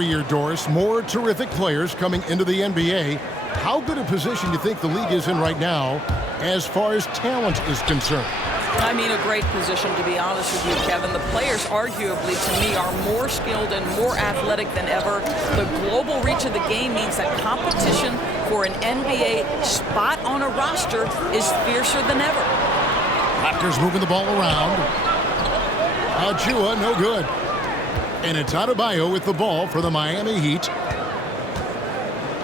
every year, Doris, more terrific players coming into the NBA. How good a position do you think the league is in right now as far as talent is concerned? I mean, a great position, to be honest with you, Kevin. The players, arguably, to me, are more skilled and more athletic than ever. The global reach of the game means that competition for an NBA spot on a roster is fiercer than ever. Raptors moving the ball around. Achua, no good. And it's Adebayo with the ball for the Miami Heat.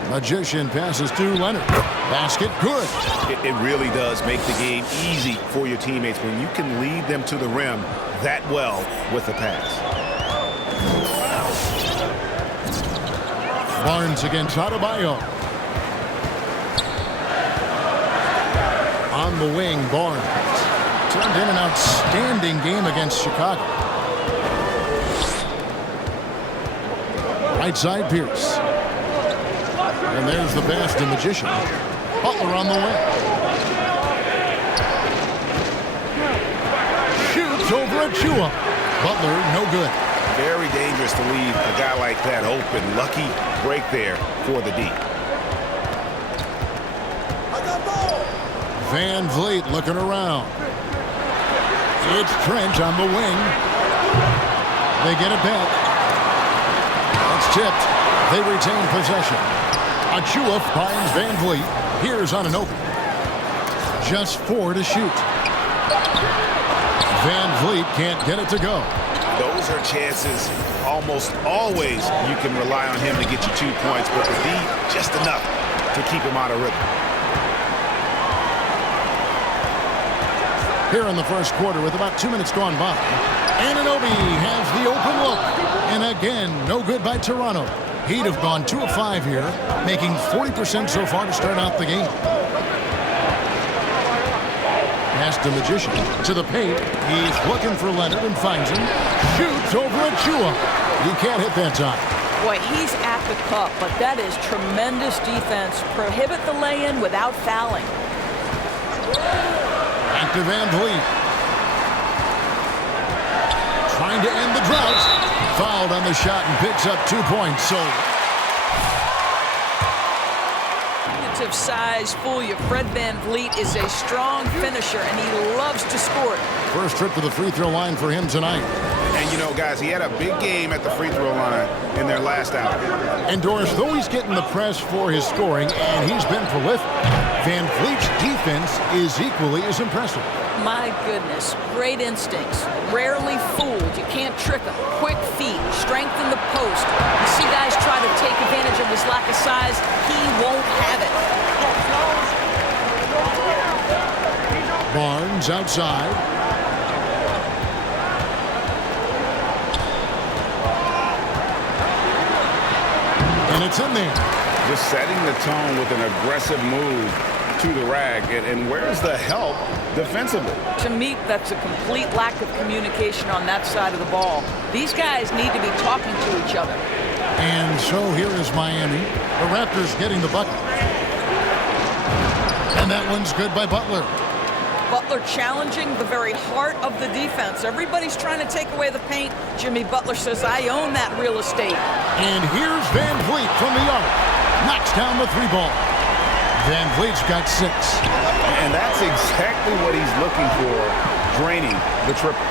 Magician passes to Leonard. Basket, good. It really does make the game easy for your teammates when you can lead them to the rim that well with the pass. Barnes against Adebayo. On the wing, Barnes. Turned in an outstanding game against Chicago. Right side, Pierce. And there's the pass to Magician. Butler on the way. Shoots over Achua. Butler, no good. Very dangerous to leave a guy like that open. Lucky break there for the D. Van Vliet looking around. It's Trent on the wing. They get it back. That's tipped. They retain possession. Achua finds Van Vliet. Here's on an open. Just 4 to shoot. Van Vliet can't get it to go. Those are chances almost always you can rely on him to get you 2 points, but the D, just enough to keep him out of rhythm. Here in the first quarter with about 2 minutes gone by. Anunoby has the open look. And again, no good by Toronto. He'd have gone 2 of 5 here, making 40% so far to start out the game. Pass to Magician. To the paint. He's looking for Leonard and finds him. Shoots over Achua. He can't hit that time. Boy, he's at the cup, but that is tremendous defense. Prohibit the lay-in without fouling. Back to Van Vliet. Trying to end the drought. Fouled on the shot and picks up 2 points. So size fool you. Fred Van Vliet is a strong finisher, and he loves to score it. First trip to the free throw line for him tonight. And, you know, guys, he had a big game at the free throw line in their last outing. And, Doris, though he's getting the press for his scoring, and he's been prolific, Van Vliet's defense is equally as impressive. My goodness, great instincts. Rarely fooled. You can't trick him. Quick feet, strength in the post. You see guys try to take advantage of his lack of size. He won't have it. Barnes outside. And it's in there. Just setting the tone with an aggressive move to the rag. And where's the help defensively? To me, that's a complete lack of communication on that side of the ball. These guys need to be talking to each other. And so here is Miami. The Raptors getting the bucket. And that one's good by Butler. Butler challenging the very heart of the defense. Everybody's trying to take away the paint. Jimmy Butler says, I own that real estate. And here's Van Vliet from the arc. Knocks down the 3 ball. Van Vliet's got 6. And that's exactly what he's looking for, draining the triple.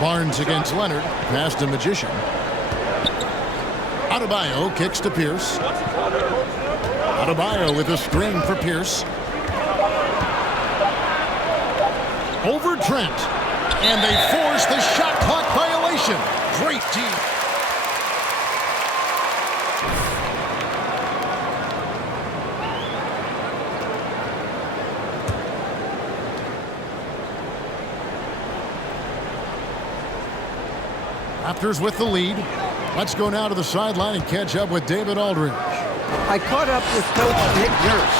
Barnes against Leonard. Pass to Magician. Adebayo kicks to Pierce. Adebayo with a screen for Pierce. Over Trent. And they force the shot clock violation. Great team. Raptors with the lead. Let's go now to the sideline and catch up with David Aldridge. I caught up with Coach Nick Nurse.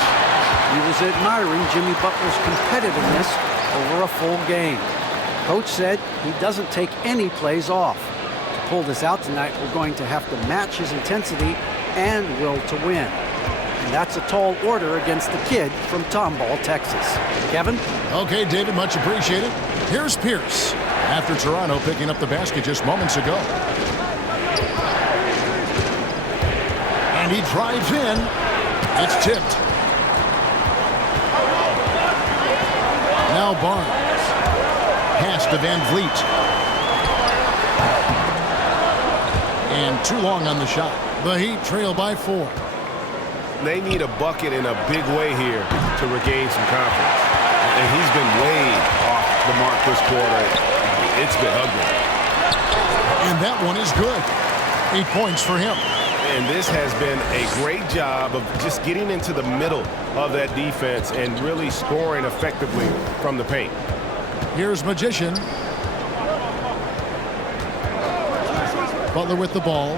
He was admiring Jimmy Butler's competitiveness over a full game. Coach said he doesn't take any plays off. To pull this out tonight, we're going to have to match his intensity and will to win. And that's a tall order against the kid from Tomball, Texas. Kevin? Okay, David, much appreciated. Here's Pierce. after Toronto picking up the basket just moments ago. And he drives in. It's tipped. Now Barnes. Pass to Van Vliet. And too long on the shot. The Heat trail by 4. They need a bucket in a big way here to regain some confidence. And he's been way off the mark this quarter. It's been ugly. And that one is good. 8 points for him. And this has been a great job of just getting into the middle of that defense and really scoring effectively from the paint. Here's Magician. Butler with the ball.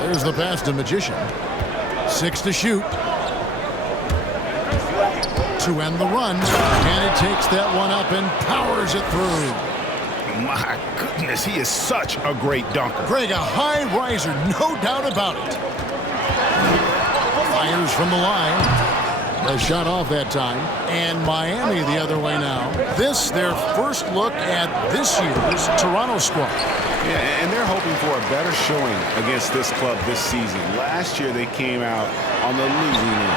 There's the pass to Magician. 6 to shoot. To end the run. And he takes that one up and powers it through. My goodness, he is such a great dunker. Greg, a high riser, no doubt about it. Fires from the line. A shot off that time. And Miami the other way now. This, their first look at this year's Toronto squad. Yeah, and they're hoping for a better showing against this club this season. Last year, they came out on the losing end.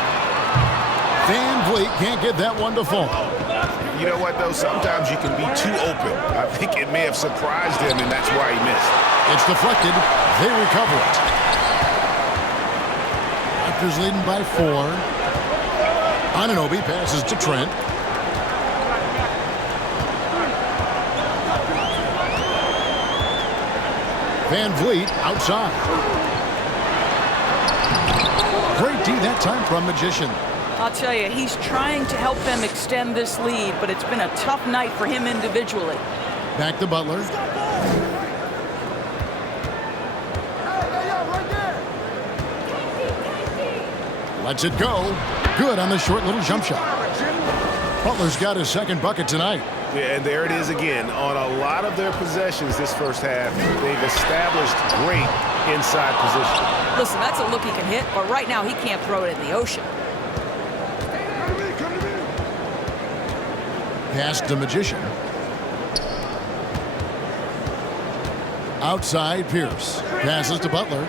Van Vliet can't get that one to fall. You know what, though? Sometimes you can be too open. I think it may have surprised him, and that's why he missed. It's deflected. They recover it. Raptors leading by 4. Anunoby passes to Trent. Van Vliet outside. Great D that time from Magician. I'll tell you, he's trying to help them extend this lead, but it's been a tough night for him individually. Back to Butler. Lets it go. Good on the short little jump shot. Butler's got his second bucket tonight. Yeah, and there it is again. On a lot of their possessions this first half, they've established great inside position. Listen, that's a look he can hit, but right now he can't throw it in the ocean. Pass to Magician. Outside, Pierce. Passes to Butler.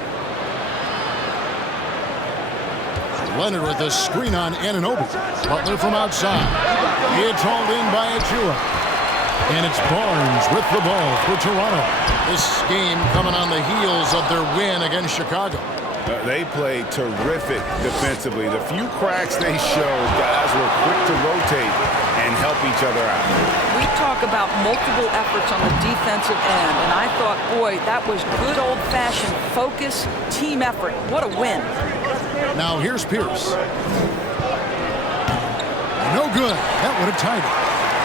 Leonard with a screen on Anunoby. Butler from outside. It's hauled in by Achua. And it's Barnes with the ball for Toronto. This game coming on the heels of their win against Chicago. They played terrific defensively. The few cracks they showed, guys were quick to rotate and help each other out. We talk about multiple efforts on the defensive end, and I thought, boy, that was good old-fashioned focus, team effort. What a win. Now here's Pierce. No good. That would have tied it.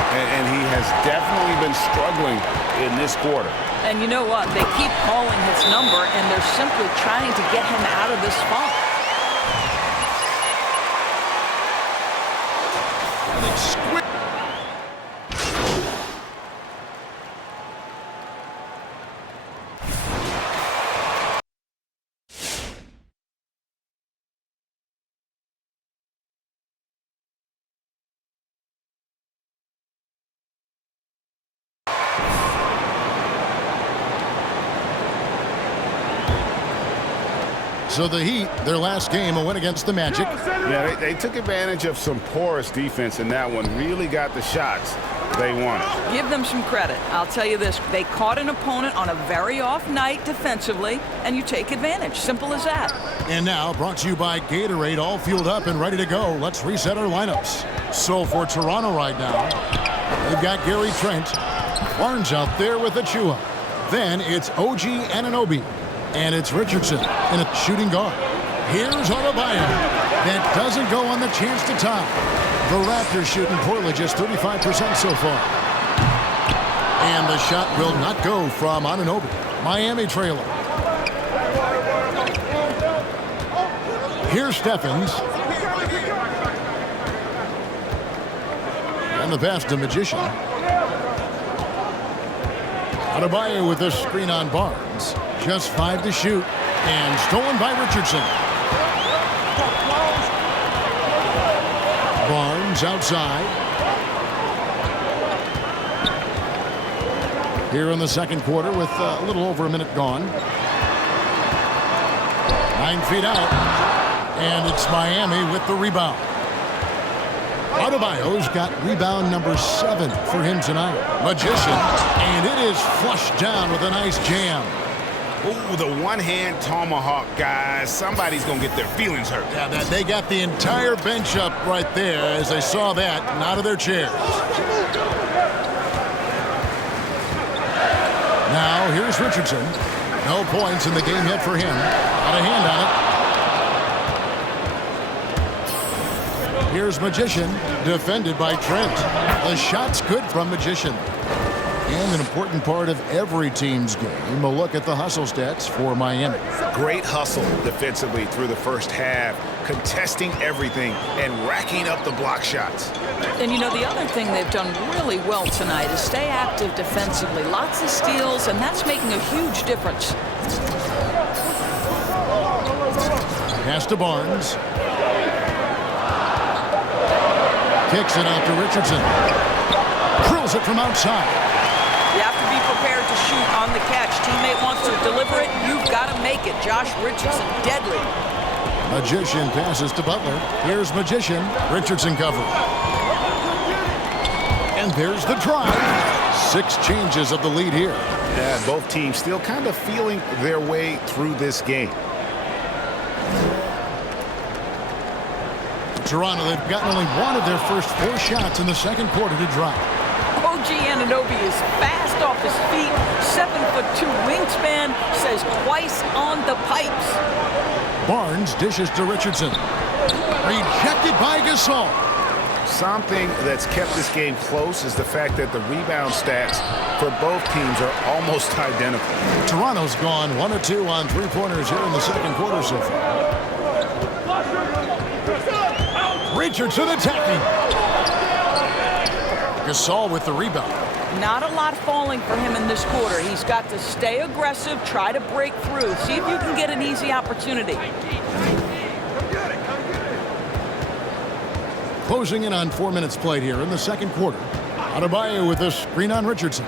And he has definitely been struggling in this quarter. And you know what? They keep calling his number, and they're simply trying to get him out of this funk. So the Heat, their last game, a win against the Magic. Yeah, they took advantage of some porous defense in that one. Really got the shots they wanted. Give them some credit. I'll tell you this. They caught an opponent on a very off night defensively, and you take advantage. Simple as that. And now, brought to you by Gatorade, all fueled up and ready to go. Let's reset our lineups. So for Toronto right now, they've got Gary Trent. Barnes out there with Achua. Then it's OG Anunoby. And it's Richardson in a shooting guard. Here's Adebayo. That doesn't go on the chance to tie. The Raptors shooting poorly, just 35% so far. And the shot will not go from Anunoby. Miami trailer. Here's Stephens. And the pass to Magician. Adebayo with a screen on Barnes. Just 5 to shoot. And stolen by Richardson. Barnes outside. here in the second quarter with a little over a minute gone. 9 feet out. And it's Miami with the rebound. Adebayo's got rebound number 7 for him tonight. Magician, and it is flushed down with a nice jam. Ooh, the one-hand tomahawk, guys. Somebody's going to get their feelings hurt. Yeah, they got the entire bench up right there as they saw that and out of their chairs. Now, here's Richardson. No points in the game yet for him. Got a hand on it. Here's Magician, defended by Trent. The shot's good from Magician. And an important part of every team's game, a look at the hustle stats for Miami. Great hustle defensively through the first half, contesting everything and racking up the block shots. And, you know, the other thing they've done really well tonight is stay active defensively. Lots of steals, and that's making a huge difference. Pass to Barnes. Kicks it out to Richardson. Drills it from outside. You have to be prepared to shoot on the catch. Teammate wants to deliver it. You've got to make it. Josh Richardson, deadly. Magician passes to Butler. Here's Magician. Richardson covered. And there's the drive. 6 changes of the lead here. Yeah, both teams still kind of feeling their way through this game. Toronto, they've gotten only one of their first 4 shots in the second quarter to drop. OG Anunoby is fast off his feet, 7'2" wingspan, says twice on the pipes. Barnes dishes to Richardson. Rejected by Gasol. Something that's kept this game close is the fact that the rebound stats for both teams are almost identical. Toronto's gone 1 of 2 on 3-pointers here in the second quarter so far. Richardson attacking. Gasol with the rebound. Not a lot falling for him in this quarter. He's got to stay aggressive, try to break through, see if you can get an easy opportunity. Closing in on 4 minutes played here in the second quarter. Adebayo with a screen on Richardson.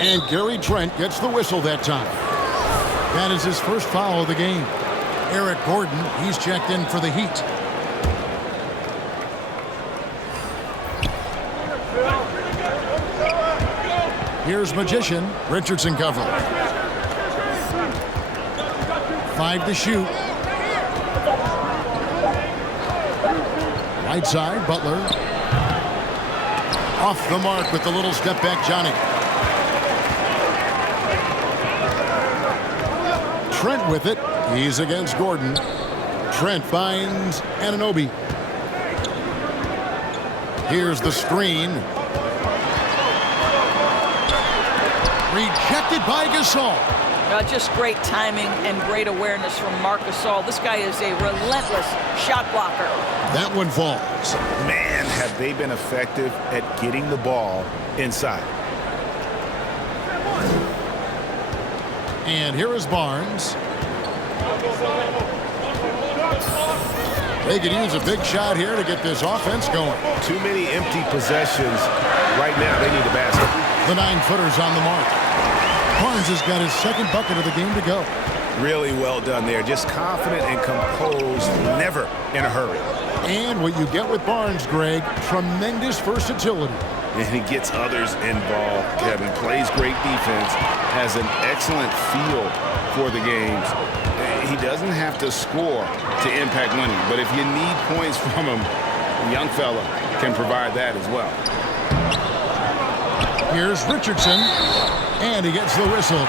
And Gary Trent gets the whistle that time. That is his first foul of the game. Eric Gordon, he's checked in for the Heat. Here's Magician. Richardson covered. 5 to shoot. Right side, Butler. Off the mark with the little step back, Johnny. Trent with it. He's against Gordon. Trent finds Anunoby. Here's the screen. Rejected by Gasol. Just great timing and great awareness from Marc Gasol. This guy is a relentless shot blocker. That one falls. Man, have they been effective at getting the ball inside. And here is Barnes. They could use a big shot here to get this offense going. Too many empty possessions. Right now, they need a basket. The 9-footer's on the mark. Barnes has got his second bucket of the game to go. Really well done there. Just confident and composed, never in a hurry. And what you get with Barnes, Greg, tremendous versatility. And he gets others involved. Kevin plays great defense, has an excellent feel for the games. He doesn't have to score to impact winning, but if you need points from him, the young fella can provide that as well. Here's Richardson, and he gets the whistle.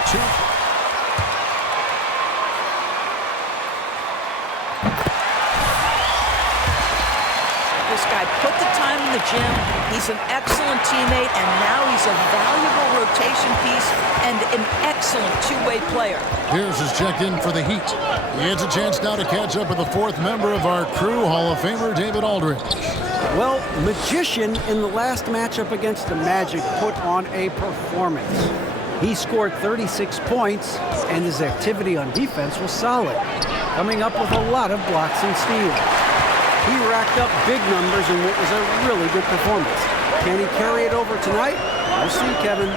This guy put the time in the gym. He's an excellent teammate, and now he's a valuable rotation piece and an excellent two-way player. Pierce is checked in for the Heat. He gets a chance now to catch up with the 4th member of our crew, Hall of Famer David Aldridge. Well, Magician in the last matchup against the Magic put on a performance. He scored 36 points, and his activity on defense was solid, coming up with a lot of blocks and steals. He racked up big numbers in what was a really good performance. Can he carry it over tonight? We'll see, Kevin.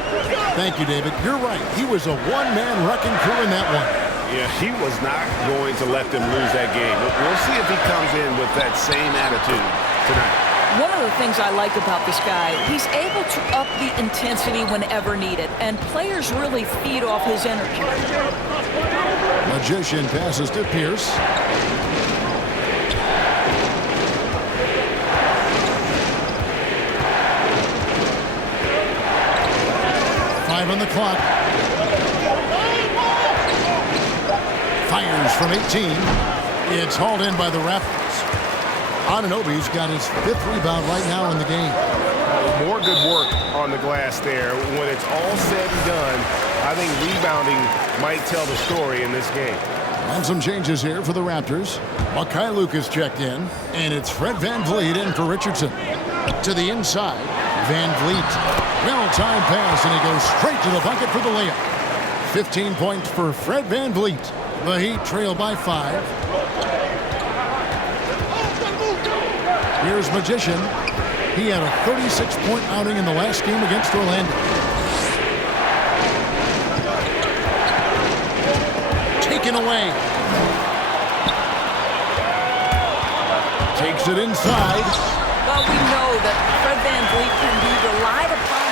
Thank you, David. You're right. He was a one-man wrecking crew in that one. Yeah, he was not going to let them lose that game. We'll see if he comes in with that same attitude tonight. One of the things I like about this guy, he's able to up the intensity whenever needed, and players really feed off his energy. Magician passes to Pierce. Five on the clock. Fires from 18. It's hauled in by the Raptors. Anunoby's got his 5th rebound right now in the game. More good work on the glass there. When it's all said and done, I think rebounding might tell the story in this game. And some changes here for the Raptors. Makai Lucas checked in, and it's Fred VanVleet in for Richardson. To the inside, VanVleet. Well-timed pass, and he goes straight to the bucket for the layup. 15 points for Fred VanVleet. The Heat trail by 5. Here's Magician. He had a 36-point outing in the last game against Orlando. Taken away. Takes it inside. Well, we know that Fred VanVleet can be relied upon.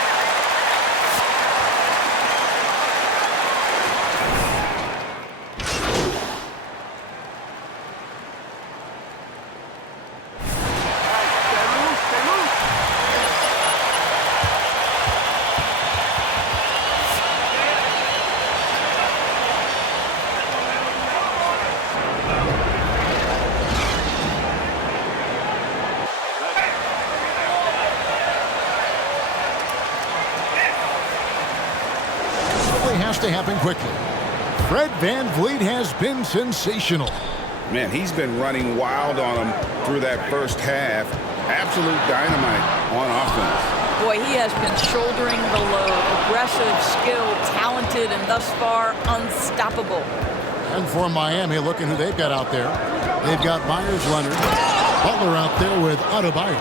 To happen quickly. Fred VanVleet has been sensational. Man, he's been running wild on him through that first half. Absolute dynamite on offense. Boy, he has been shouldering the load. Aggressive, skilled, talented, and thus far unstoppable. And for Miami, look at who they've got out there. They've got Myers Leonard, Butler out there with Adebayo.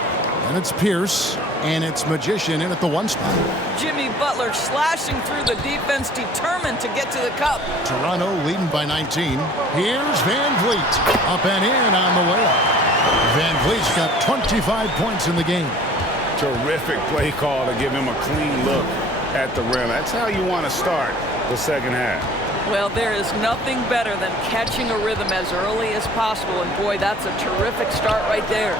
And it's Pierce, and it's Magician in at the 1 spot. Jimmy Butler slashing through the defense, determined to get to the cup. Toronto leading by 19. Here's VanVleet. Up and in on the layup. VanVleet's got 25 points in the game. Terrific play call to give him a clean look at the rim. That's how you want to start the second half. Well, there is nothing better than catching a rhythm as early as possible. And boy, that's a terrific start right there.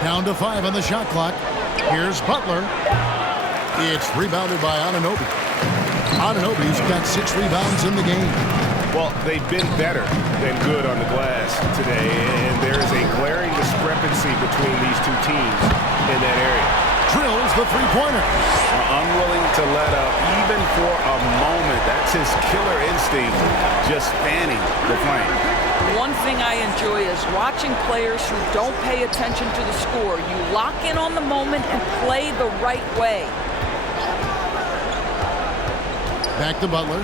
Down to 5 on the shot clock. Here's Butler. It's rebounded by Anunoby. Anunoby's got 6 rebounds in the game. Well, they've been better than good on the glass today, and there is a glaring discrepancy between these two teams in that area. Drills the three-pointer. Unwilling to let up even for a moment. That's his killer instinct, just fanning the flame. One thing I enjoy is watching players who don't pay attention to the score. You lock in on the moment and play the right way. Back to Butler.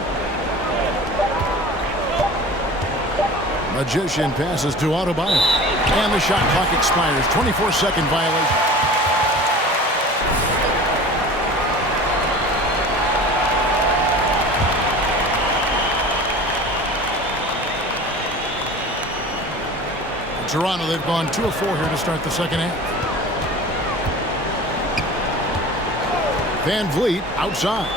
Magician passes to Adebayo. And the shot clock expires. 24-second violation. Toronto, they've gone 2 of 4 here to start the second half. VanVleet outside.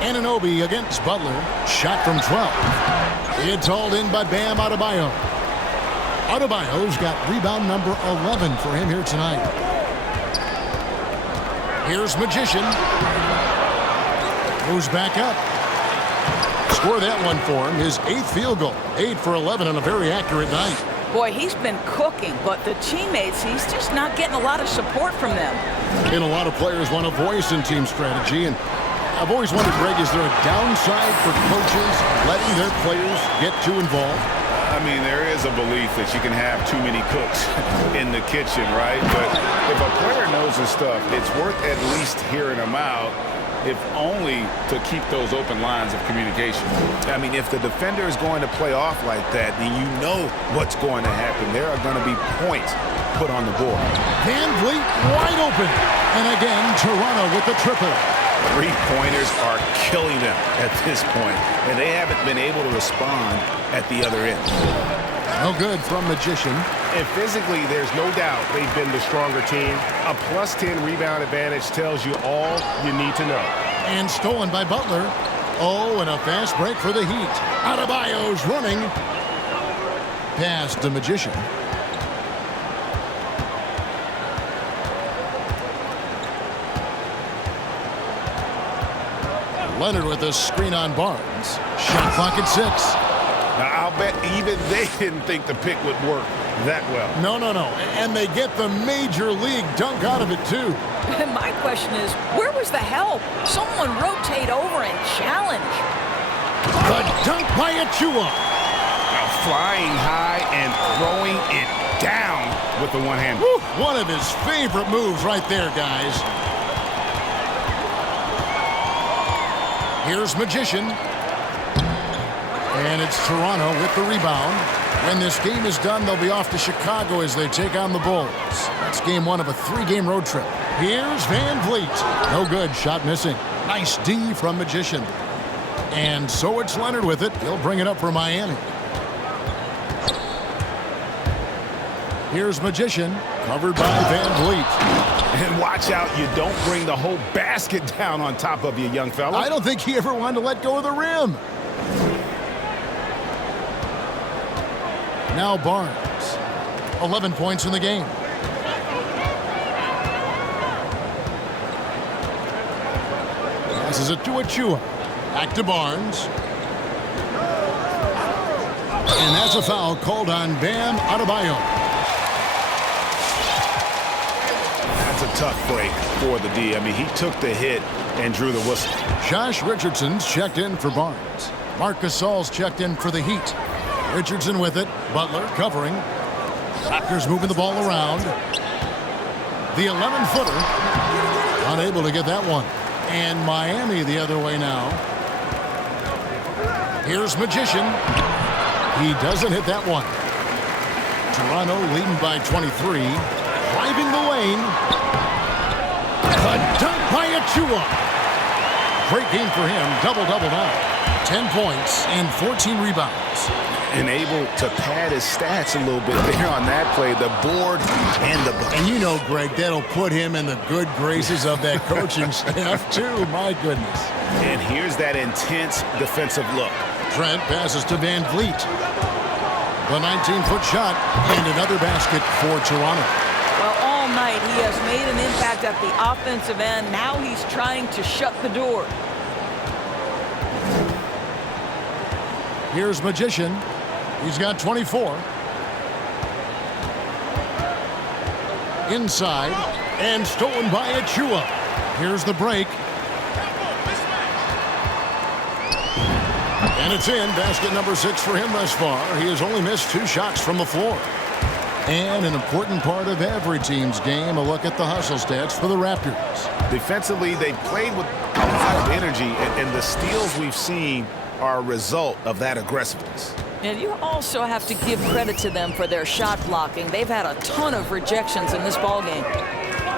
Anunoby against Butler. Shot from 12. It's hauled in by Bam Adebayo. Adebayo's got rebound number 11 for him here tonight. Here's Magician. Moves back up. Score that one for him. His 8th field goal. 8 for 11 on a very accurate night. Boy, he's been cooking, but the teammates, he's just not getting a lot of support from them. And a lot of players want a voice in team strategy. And I've always wondered, Greg, is there a downside for coaches letting their players get too involved? I mean, there is a belief that you can have too many cooks in the kitchen, right? But if a player knows his stuff, it's worth at least hearing them out, if only to keep those open lines of communication. I mean, if the defender is going to play off like that, then you know what's going to happen. There are going to be points put on the board. Van Vliet wide open. And again, Toronto with the triple. Three-pointers are killing them at this point, and they haven't been able to respond at the other end. No good from Magician. And physically, there's no doubt they've been the stronger team. A +10 rebound advantage tells you all you need to know. And stolen by Butler. Oh, and a fast break for the Heat. Adebayo's running. Pass to Magician. Leonard with a screen on Barnes. Shot clock at 6. Now, I'll bet even they didn't think the pick would work that well. No. And they get the major league dunk out of it, too. My question is, where was the help? Someone rotate over and challenge. The dunk by Achua. Now flying high and throwing it down with the one hand. One of his favorite moves right there, guys. Here's Magician. And it's Toronto with the rebound. When this game is done, they'll be off to Chicago as they take on the Bulls. That's game 1 of a 3-game road trip. Here's Van Vliet. No good. Shot missing. Nice D from Magician. And so it's Leonard with it. He'll bring it up for Miami. Here's Magician. Covered by Van Vliet. And watch out, you don't bring the whole basket down on top of you, young fella. I don't think he ever wanted to let go of the rim. Now Barnes. 11 points in the game. Passes it to Achua. Back to Barnes. And that's a foul called on Bam Adebayo. That's a tough break for the D. I mean, he took the hit and drew the whistle. Josh Richardson's checked in for Barnes. Marc Gasol's checked in for the Heat. Richardson with it. Butler covering. Raptors moving the ball around. The 11-footer. Unable to get that one. And Miami the other way now. Here's Magician. He doesn't hit that one. Toronto leading by 23. Driving the lane. A dunk by Achua. Great game for him. Double-double now. 10 points and 14 rebounds. And able to pad his stats a little bit there on that play. The board and the bucket. And you know, Greg, that'll put him in the good graces of that coaching staff, too. My goodness. And here's that intense defensive look. Trent passes to Van Vliet. The 19-foot shot and another basket for Toronto. Well, all night he has made an impact at the offensive end. Now he's trying to shut the door. Here's Magician. He's got 24. Inside and stolen by Achua. Here's the break. And it's in. Basket number 6 for him thus far. He has only missed 2 shots from the floor. And an important part of every team's game, a look at the hustle stats for the Raptors. Defensively, they played with a lot of energy, and the steals we've seen are a result of that aggressiveness. And you also have to give credit to them for their shot blocking. They've had a ton of rejections in this ballgame.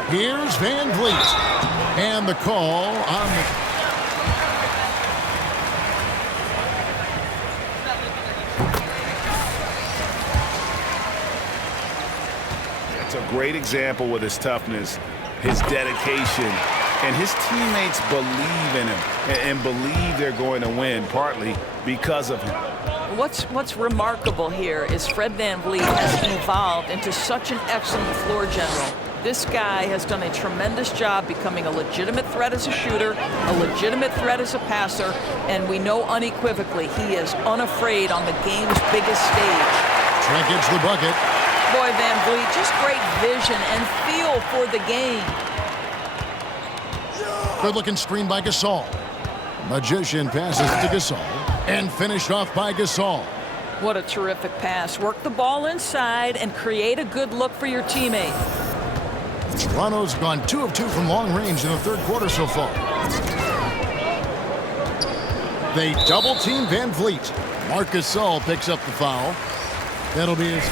Here's Van Vliet. And the call on the... It's a great example with his toughness, his dedication, and his teammates believe in him and believe they're going to win, partly because of him. What's remarkable here is Fred VanVleet has evolved into such an excellent floor general. This guy has done a tremendous job becoming a legitimate threat as a shooter, a legitimate threat as a passer, and we know unequivocally he is unafraid on the game's biggest stage. Trent gets the bucket. Boy, VanVleet, just great vision and feel for the game. Good-looking screen by Gasol. Magician passes to Gasol and finished off by Gasol. What a terrific pass. Work the ball inside and create a good look for your teammate. Toronto's gone 2 of 2 from long range in the third quarter so far. They double team Van Vliet. Marcus Gasol picks up the foul. That'll be his.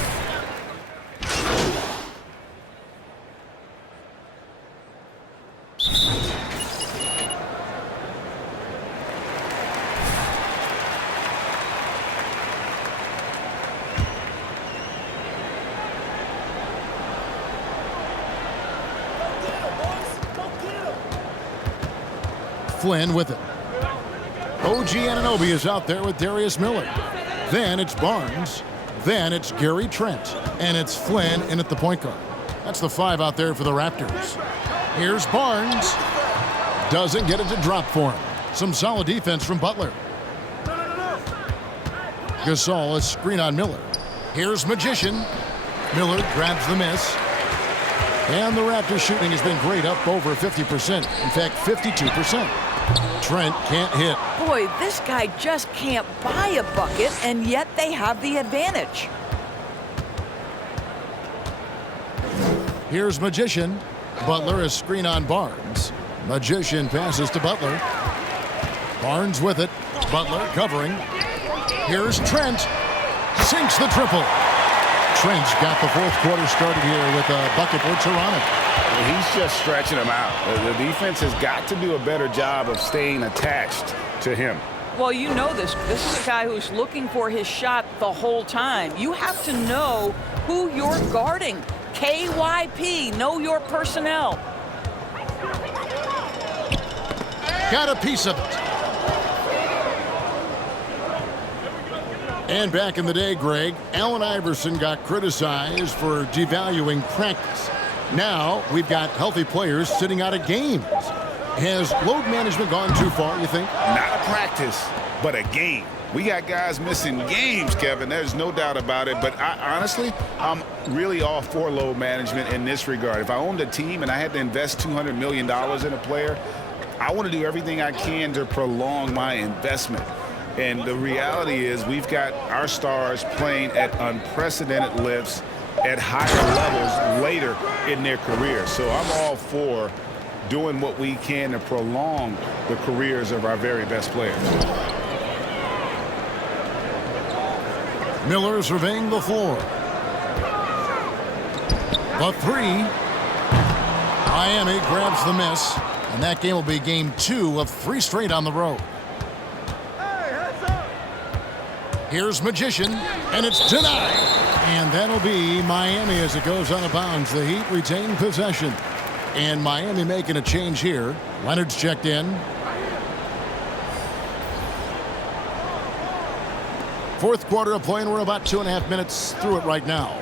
Flynn with it. OG Anunoby is out there with Darius Miller. Then it's Barnes. Then it's Gary Trent. And it's Flynn in at the point guard. That's the 5 out there for the Raptors. Here's Barnes. Doesn't get it to drop for him. Some solid defense from Butler. Gasol, a screen on Miller. Here's Magician. Miller grabs the miss. And the Raptors shooting has been great, up over 50%. In fact, 52%. Trent can't hit. Boy, this guy just can't buy a bucket, and yet they have the advantage. Here's Magician. Butler, a screen on Barnes. Magician passes to Butler. Barnes with it. Butler covering. Here's Trent. Sinks the triple. Trent's got the fourth quarter started here with a bucket for Toronto. He's just stretching him out. The defense has got to do a better job of staying attached to him. Well, you know this. This is a guy who's looking for his shot the whole time. You have to know who you're guarding. KYP, know your personnel. Got a piece of it. And back in the day, Greg, Allen Iverson got criticized for devaluing practice. Now we've got healthy players sitting out of games. Has load management gone too far, you think? Not a practice, but a game. We got guys missing games, Kevin. There's no doubt about it. But honestly, I'm really all for load management in this regard. If I owned a team and I had to invest $200 million in a player, I want to do everything I can to prolong my investment. And the reality is we've got our stars playing at unprecedented lifts at higher levels later in their career. So I'm all for doing what we can to prolong the careers of our very best players. Miller surveying the floor. The 3. Miami grabs the miss. And that game will be game 2 of 3 straight on the road. Here's Magician, and it's denied. And that'll be Miami as it goes out of bounds. The Heat retain possession. And Miami making a change here. Leonard's checked in. Fourth quarter of play, and we're about 2.5 minutes through it right now.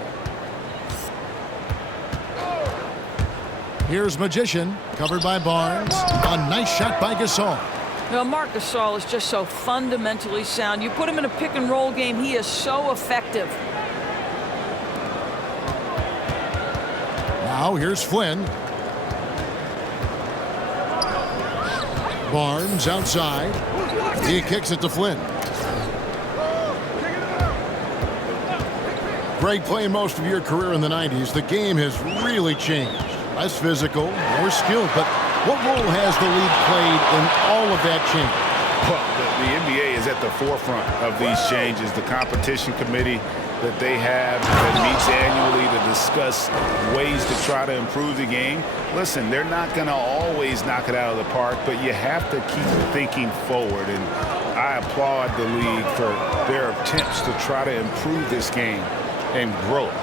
Here's Magician, covered by Barnes. A nice shot by Gasol. Now, Marcus Gasol is just so fundamentally sound. You put him in a pick-and-roll game, he is so effective. Now here's Flynn. Barnes outside. He kicks it to Flynn. Greg, playing most of your career in the 90s, the game has really changed. Less physical, more skilled, but what role has the league played in all of that change? Well, the NBA is at the forefront of these changes. The competition committee that they have that meets annually to discuss ways to try to improve the game. Listen, they're not going to always knock it out of the park, but you have to keep thinking forward. And I applaud the league for their attempts to try to improve this game and grow it.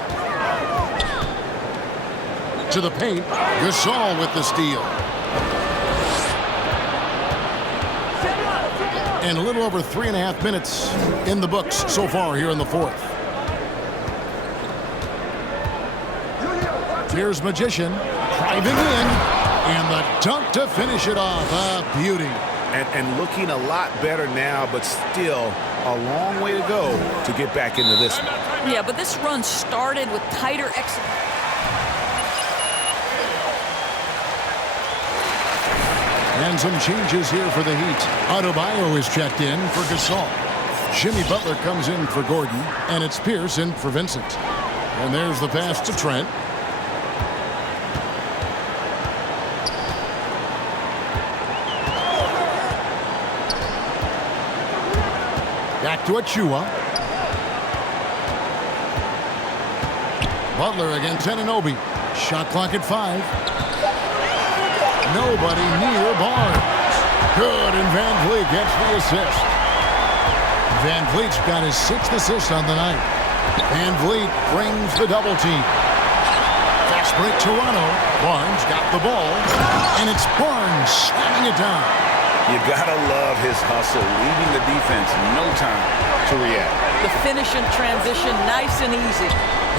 To the paint, Gasol with the steal. And a little over 3.5 minutes in the books so far here in the fourth. Here's Magician driving in, and the dunk to finish it off. A beauty. And looking a lot better now, but still a long way to go to get back into this one. Yeah, but this run started with tighter execution. And some changes here for the Heat. Adebayo is checked in for Gasol. Jimmy Butler comes in for Gordon, and it's Pierce in for Vincent. And there's the pass to Trent. Back to Achua. Butler against Anunoby. Shot clock at 5. Nobody near Barnes. Good, and Van Vliet gets the assist. Van Vliet's got his 6th assist on the night. Van Vliet brings the double team. Fast break Toronto. Barnes got the ball, and it's Barnes slamming it down. You gotta love his hustle, leaving the defense no time to react. The finish in transition, nice and easy.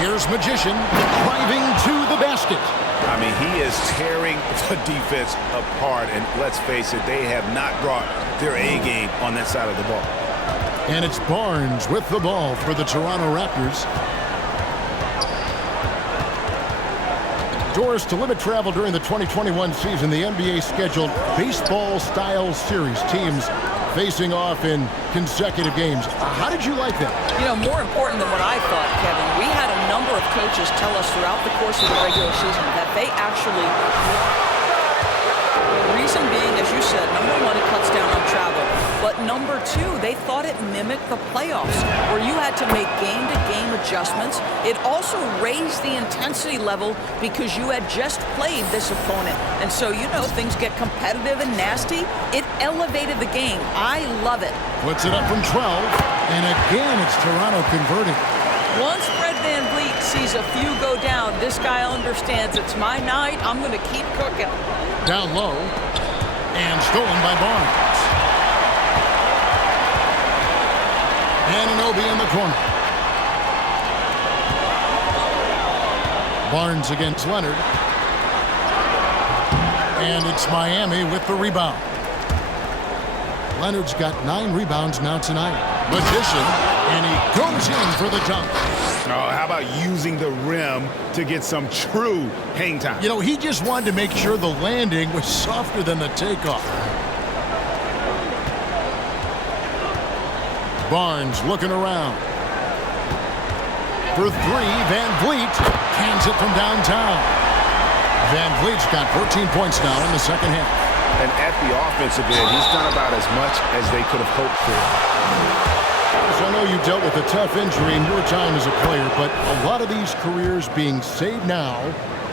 Here's Magician driving to the basket. I mean, he is tearing the defense apart, and let's face it, they have not brought their A game on that side of the ball. And it's Barnes with the ball for the Toronto Raptors. Doors to limit travel during the 2021 season, the NBA scheduled baseball-style series, teams facing off in consecutive games. How did you like that? You know, more important than what I thought, Kevin, we had a number of coaches tell us throughout the course of the regular season that they actually, reason being, as you said, number 1, it cuts down on travel. But number 2, they thought it mimicked the playoffs, where you had to make game-to-game adjustments. It also raised the intensity level because you had just played this opponent. And so, you know, things get competitive and nasty. It elevated the game. I love it. Puts it up from 12, and again it's Toronto converting. Once Fred Van Vliet sees a few go down, this guy understands it's my night. I'm going to keep cooking. Down low, and stolen by Barnes. Anunoby in the corner. Barnes against Leonard. And it's Miami with the rebound. Leonard's got 9 rebounds now tonight. Magician, and he goes in for the dunk. Oh, how about using the rim to get some true hang time? You know, he just wanted to make sure the landing was softer than the takeoff. Barnes looking around. For 3, Van Vliet cans it from downtown. Van Vliet's got 14 points now in the second half. And at the offensive end, he's done about as much as they could have hoped for. So I know you dealt with a tough injury in your time as a player, but a lot of these careers being saved now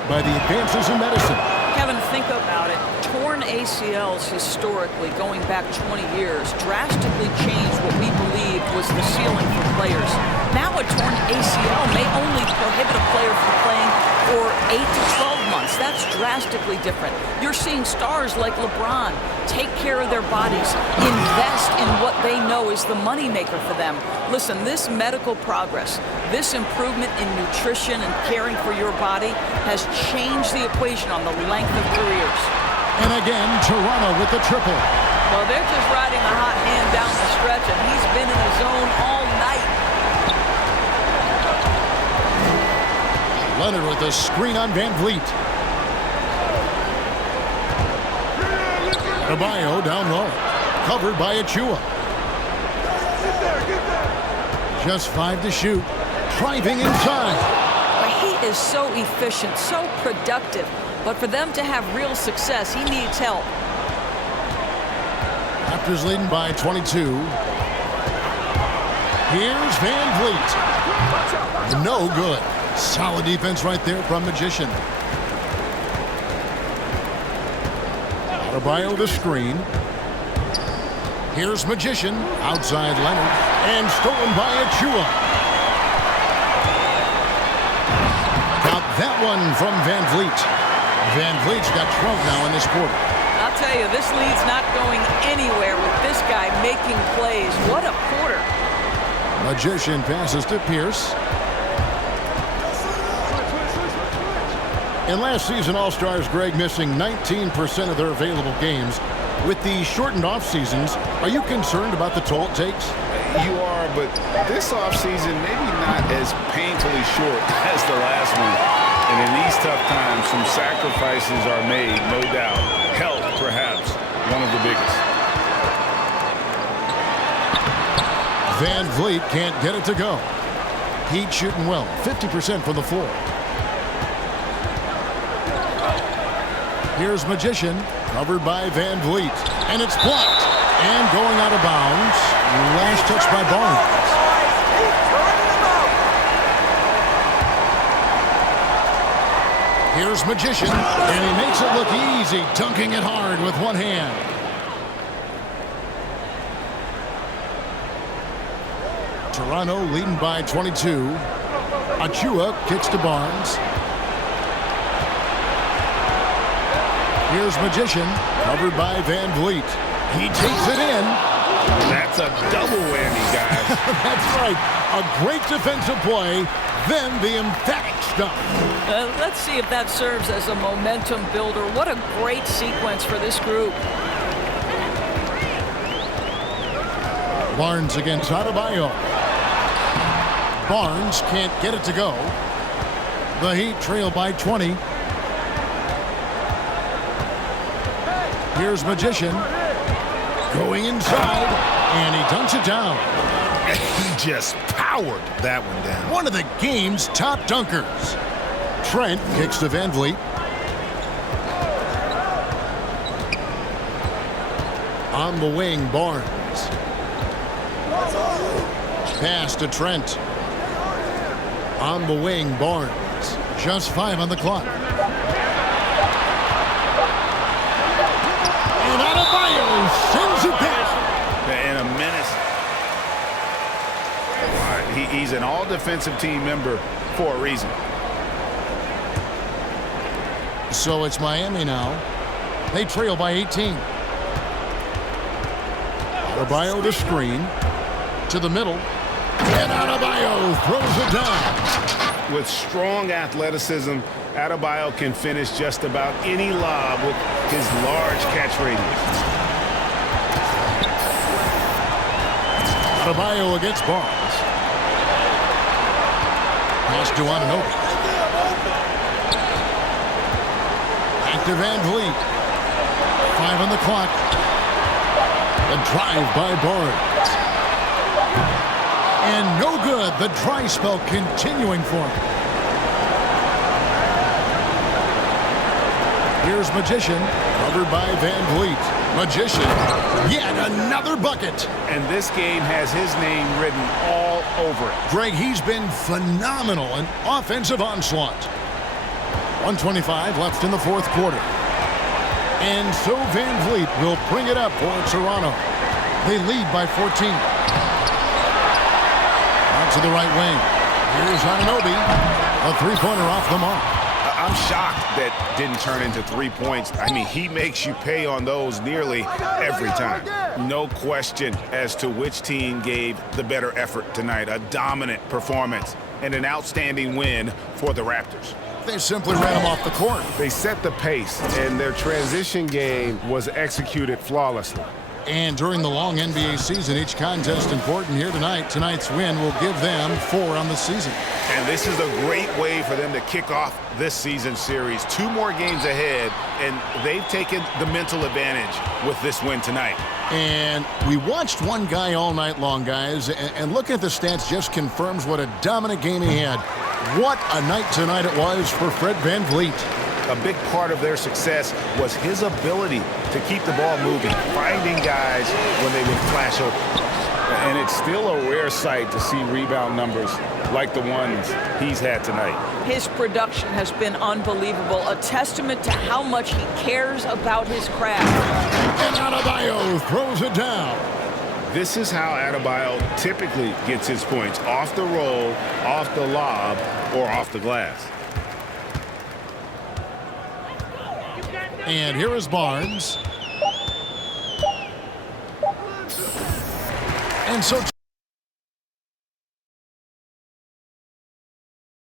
by the advances in medicine. Kevin, think about it. Torn ACLs historically, going back 20 years, drastically changed what we believed was the ceiling for players. Now a torn ACL may only prohibit a player from playing for 8 to 12 months. That's drastically different. You're seeing stars like LeBron take care of their bodies, invest in what they know is the moneymaker for them. Listen, this medical progress, this improvement in nutrition and caring for your body has changed the equation on the length of careers. And again, Toronto with the triple. Well, they're just riding a hot hand down the stretch, and he's been in the zone all night. Leonard with a screen on Van Vliet. Adebayo down low. Covered by Achua. Just 5 to shoot. Driving inside. He is so efficient, so productive. But for them to have real success, he needs help. Raptors leading by 22. Here's Van Vliet. No good. Solid defense right there from Magician. Adebayo the screen. Here's Magician. Outside Leonard. And stolen by Achua. Got that one from Van Vliet. Van Vliet's got 12 now in this quarter. I'll tell you, this lead's not going anywhere with this guy making plays. What a quarter. Magician passes to Pierce. And last season, All-Stars, Greg, missing 19% of their available games. With the shortened off-seasons, are you concerned about the toll it takes? You are, but this offseason maybe not as painfully short as the last one. And in these tough times, some sacrifices are made, no doubt. Health, perhaps, one of the biggest. Van Vliet can't get it to go. Heat shooting well, 50% from the floor. Here's Magician, covered by Van Vliet. And it's blocked. And going out of bounds. Last touch by Barnes. Here's Magician, and he makes it look easy, dunking it hard with one hand. Toronto leading by 22. Achua kicks to Barnes. Here's Magician, covered by Van Vliet. He takes it in. That's a double whammy, guys. That's right. A great defensive play, then the emphatic stop. Let's see if that serves as a momentum builder. What a great sequence for this group. Barnes against Adebayo. Barnes can't get it to go. The Heat trail by 20. Here's Magician. Going inside, and he dunks it down. He just powered that one down. One of the game's top dunkers. Trent kicks to Van Vliet. On the wing, Barnes. Pass to Trent. On the wing, Barnes. Just 5 on the clock. And Adebayo sends it back. And a menace. He's an all-defensive team member for a reason. So it's Miami now. They trail by 18. Adebayo the screen. To the middle. And Adebayo throws it down. With strong athleticism, Adebayo can finish just about any lob with his large catch radius. Adebayo against Barnes. Pass to Anunoby. Back to Van Vliet. 5 on the clock. The drive by Barnes. And no good. The dry spell continuing for him. Here's Magician, covered by Van Vliet. Magician, yet another bucket. And this game has his name written all over it. Greg, he's been phenomenal in offensive onslaught. 1:25 left in the fourth quarter. And so Van Vliet will bring it up for Toronto. They lead by 14. Out to the right wing. Here's Anunoby. A three-pointer off the mark. I'm shocked that didn't turn into 3 points. I mean, he makes you pay on those nearly every time. No question as to which team gave the better effort tonight. A dominant performance and an outstanding win for the Raptors. They simply ran him off the court. They set the pace, and their transition game was executed flawlessly. And during the long NBA season, each contest important here tonight. Tonight's win will give them 4 on the season. And this is a great way for them to kick off this season series. 2 more games ahead, and they've taken the mental advantage with this win tonight. And we watched one guy all night long, guys, and looking at the stats just confirms what a dominant game he had. What a night tonight it was for Fred Van Vliet. A big part of their success was his ability to keep the ball moving, finding guys when they would flash open. And it's still a rare sight to see rebound numbers like the ones he's had tonight. His production has been unbelievable, a testament to how much he cares about his craft. And Adebayo throws it down. This is how Adebayo typically gets his points: off the roll, off the lob, or off the glass. And here is Barnes. And so